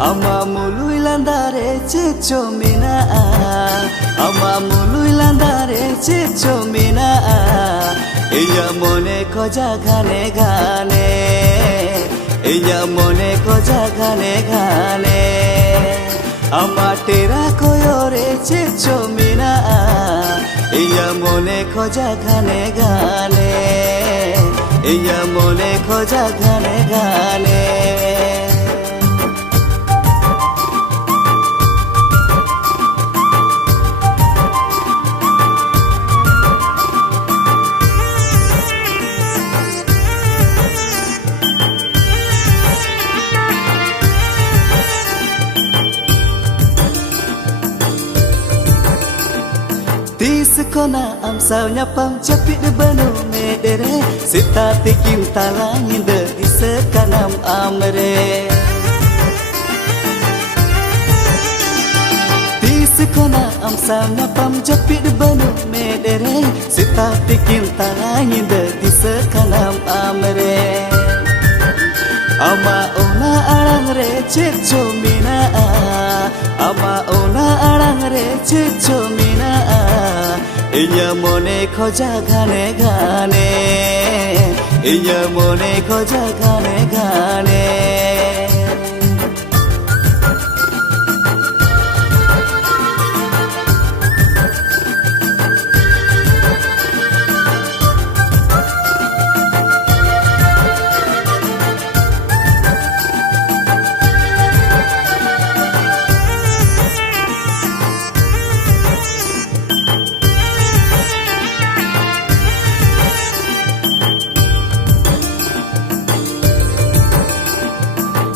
Ama mului landare chicho mina Ama mului landare chicho mina Iya mone koja gane gane Iya mone koja gane gane Ama tera koyore chicho mina Iya mone koja gane gane Iya mone koja gane gane Kona amsaunya pam capit banu medere Sita tikim talangin de isekanam amre Tis kona amsaunya pam capit banu medere Sita tikim talangin de isekanam amre Ama ona arang re chicho mina Ama ona arang re chicho mina Inya mone koja gane gane Inya mone koja gane gane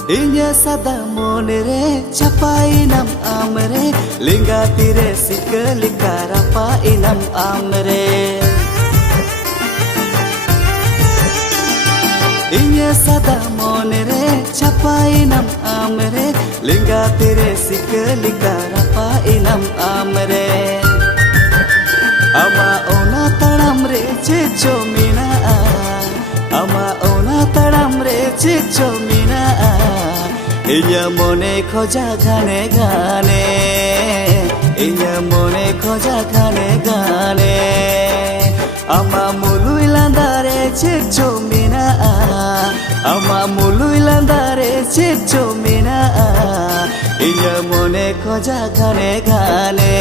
Inya sada monere capai nam amre Lingga tire sikelika rapai nam amre Inya sada monere capai nam amre Lingga tire sikelika rapai nam amre Ama ona taram re chicho mina Ama ona taram re chicho mina Inya mone koja gane gane Inya mone koja gane gane Ama mului landare chicho mina Ama mului landare chicho mina Inya mone koja gane gane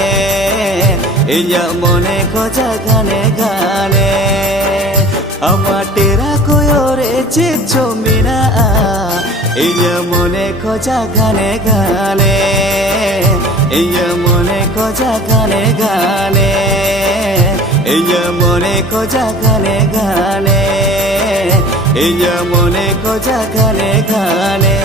Inya mone koja gane gane Ama tera koyore chicho mina Inya mone koja gane gane Inya mone koja gane gane Inya mone koja gane gane Inya mone koja gane gane